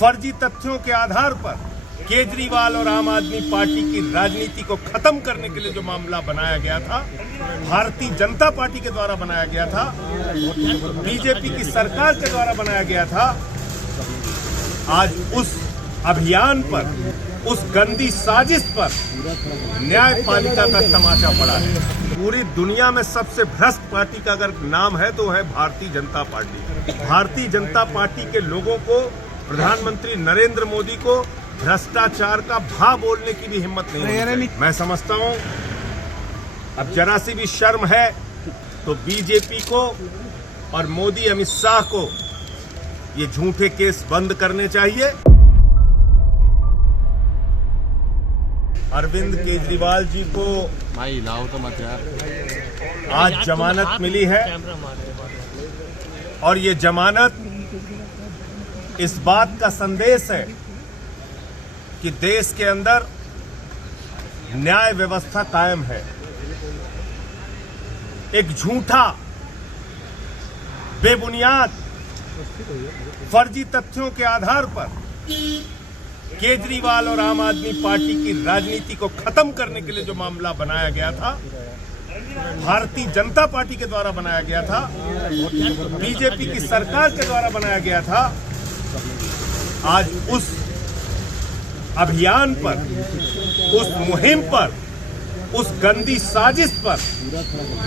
फर्जी तथ्यों के आधार पर केजरीवाल और आम आदमी पार्टी की राजनीति को खत्म करने के लिए जो मामला बनाया गया था, भारतीय जनता पार्टी के द्वारा बनाया गया था, बीजेपी की सरकार के द्वारा बनाया गया था, आज उस अभियान पर, उस गंदी साजिश पर न्यायपालिका का तमाचा पड़ा है। पूरी दुनिया में सबसे भ्रष्ट पार्टी का अगर नाम है तो है भारतीय जनता पार्टी। भारतीय जनता पार्टी के लोगों को, प्रधानमंत्री नरेंद्र मोदी को भ्रष्टाचार का भा बोलने की भी हिम्मत नहीं। मैं समझता हूं अब जरा सी भी शर्म है तो बीजेपी को और मोदी अमित शाह को ये झूठे केस बंद करने चाहिए। अरविंद केजरीवाल जी को आज जमानत मिली है और ये जमानत इस बात का संदेश है कि देश के अंदर न्याय व्यवस्था कायम है। एक झूठा, बेबुनियाद, फर्जी तथ्यों के आधार पर केजरीवाल और आम आदमी पार्टी की राजनीति को खत्म करने के लिए जो मामला बनाया गया था, भारतीय जनता पार्टी के द्वारा बनाया गया था, बीजेपी की सरकार के द्वारा बनाया गया था, आज उस अभियान पर, उस मुहिम पर, उस गंदी साजिश पर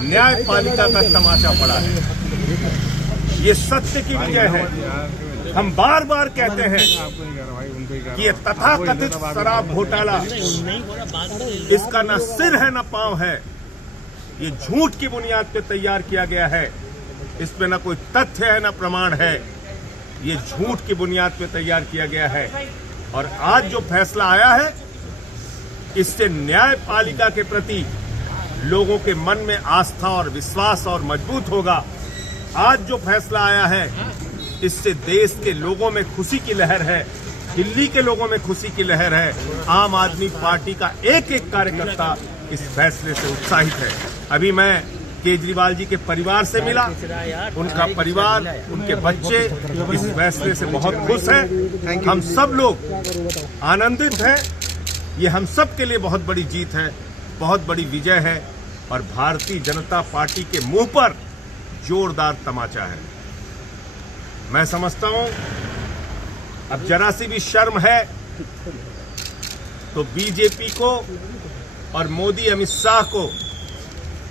न्यायपालिका का तमाचा पड़ा है। ये सत्य की विजय है। हम बार बार कहते हैं कि ये तथाकथित शराब घोटाला, इसका न सिर है न पांव है। ये झूठ की बुनियाद पे तैयार किया गया है। इस पे न कोई तथ्य है न प्रमाण है। ये झूठ की बुनियाद पे तैयार किया गया है और आज जो फैसला आया है, इससे न्यायपालिका के प्रति लोगों के मन में आस्था और विश्वास और मजबूत होगा। आज जो फैसला आया है, इससे देश के लोगों में खुशी की लहर है, दिल्ली के लोगों में खुशी की लहर है। आम आदमी पार्टी का एक एक कार्यकर्ता इस फैसले से उत्साहित है। अभी मैं केजरीवाल जी के परिवार से मिला, उनका परिवार, उनके बच्चे इस फैसले से बहुत खुश हैं। हम सब लोग आनंदित हैं। ये हम सब के लिए बहुत बड़ी जीत है, बहुत बड़ी विजय है और भारतीय जनता पार्टी के मुंह पर जोरदार तमाचा है। मैं समझता हूं अब जरा सी भी शर्म है तो बीजेपी को और मोदी अमित शाह को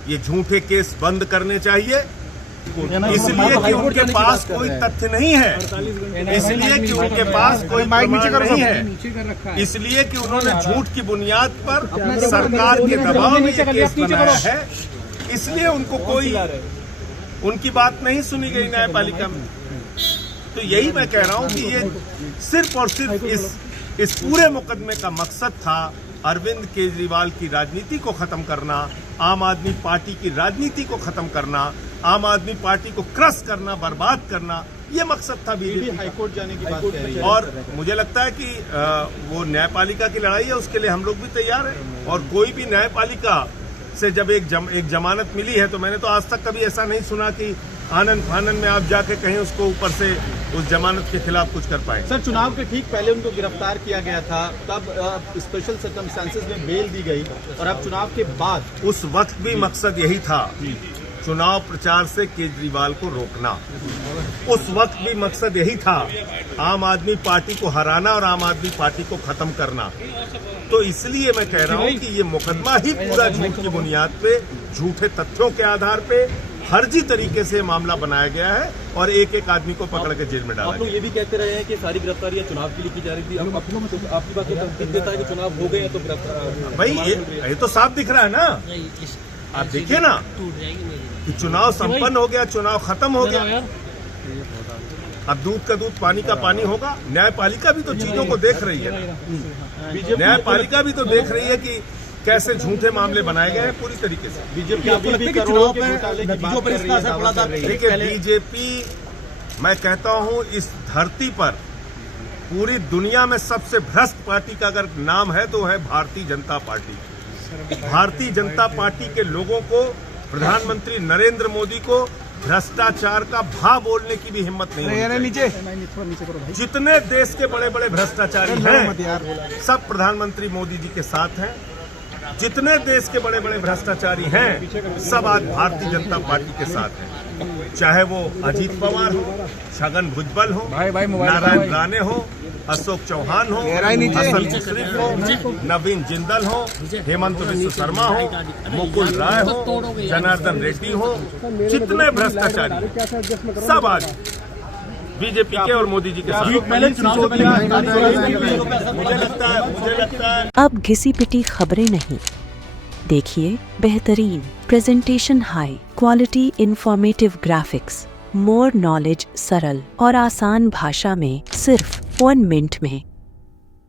ये झूठे केस बंद करने चाहिए, इसलिए कि उनके पास कोई तथ्य नहीं है, इसलिए कि उनके पास कोई प्रमाण नहीं है, इसलिए कि उन्होंने झूठ की बुनियाद पर सरकार के दबाव में ये केस बनाया है, इसलिए उनको कोई, उनकी बात नहीं सुनी गई न्यायपालिका में। तो यही मैं कह रहा हूं कि ये सिर्फ और सिर्फ इस पूरे मुकदमे का मकसद था अरविंद केजरीवाल की राजनीति को खत्म करना, आम आदमी पार्टी की राजनीति को खत्म करना, आम आदमी पार्टी को क्रश करना, बर्बाद करना, ये मकसद था बीजेपी हाईकोर्ट जाने की बात कह रही है। और मुझे लगता है कि वो न्यायपालिका की लड़ाई है, उसके लिए हम लोग भी तैयार हैं। और कोई भी न्यायपालिका से जब एक जमानत मिली है, तो मैंने तो आज तक कभी ऐसा नहीं सुना कि आनंद फानन में आप जाके कहीं उसको ऊपर से उस जमानत के खिलाफ कुछ कर पाए। सर, चुनाव के ठीक पहले उनको गिरफ्तार किया गया था, तब स्पेशल सर्कमस्टेंसेस में बेल दी गई और अब चुनाव के बाद उस वक्त भी मकसद यही था, चुनाव प्रचार से केजरीवाल को रोकना। उस वक्त भी मकसद यही था, आम आदमी पार्टी को हराना और आम आदमी पार्टी को खत्म करना। तो इसलिए मैं कह रहा हूं कि ये मुकदमा ही पूरा झूठ की बुनियाद पे, झूठे तथ्यों के आधार पे, फर्जी तरीके से मामला बनाया गया है और एक एक आदमी को पकड़ के जेल में डाला। आप लोग ये भी कहते रहे हैं कि सारी गिरफ्तारियां चुनाव के लिए की जा रही थी। आपकी बात तंकीद देता है कि चुनाव हो गए तो गिरफ्तार। भाई ये तो साफ दिख रहा है ना, आप देखिए ना कि चुनाव संपन्न हो गया, चुनाव खत्म हो गया। अब दूध का दूध, पानी का पानी होगा। न्यायपालिका भी तो चीजों को देख रही है, न्यायपालिका भी तो देख रही है कि कैसे झूठे मामले बनाए गए हैं पूरी तरीके से। बीजेपी देखिए, बीजेपी, मैं कहता हूं इस धरती पर पूरी दुनिया में सबसे भ्रष्ट पार्टी का अगर नाम है तो है भारतीय जनता पार्टी। भारतीय जनता पार्टी के लोगों को, प्रधानमंत्री नरेंद्र मोदी को भ्रष्टाचार का भा बोलने की भी हिम्मत नहीं होनी चाहिए। जितने देश के बड़े बड़े भ्रष्टाचारी हैं सब प्रधानमंत्री मोदी जी के साथ हैं। जितने देश के बड़े बड़े भ्रष्टाचारी हैं सब आज भारतीय जनता पार्टी के साथ हैं। चाहे वो अजीत पवार हो, छगन भुजबल हो, नारायण राणे हो, अशोक चौहान हो, हसन मुश्रीफ हो, नवीन जिंदल हो, हेमंत विश्व शर्मा हो, मुकुल राय हो, जनार्दन रेड्डी हो, जितने भ्रष्टाचारी सब आज बीजेपी के और मोदी जी के साथ। मुझे लगता है अब घिसी पिटी खबरें नहीं, देखिए बेहतरीन presentation, high quality informative graphics, more knowledge, सरल और आसान भाषा में सिर्फ 1 मिनट में।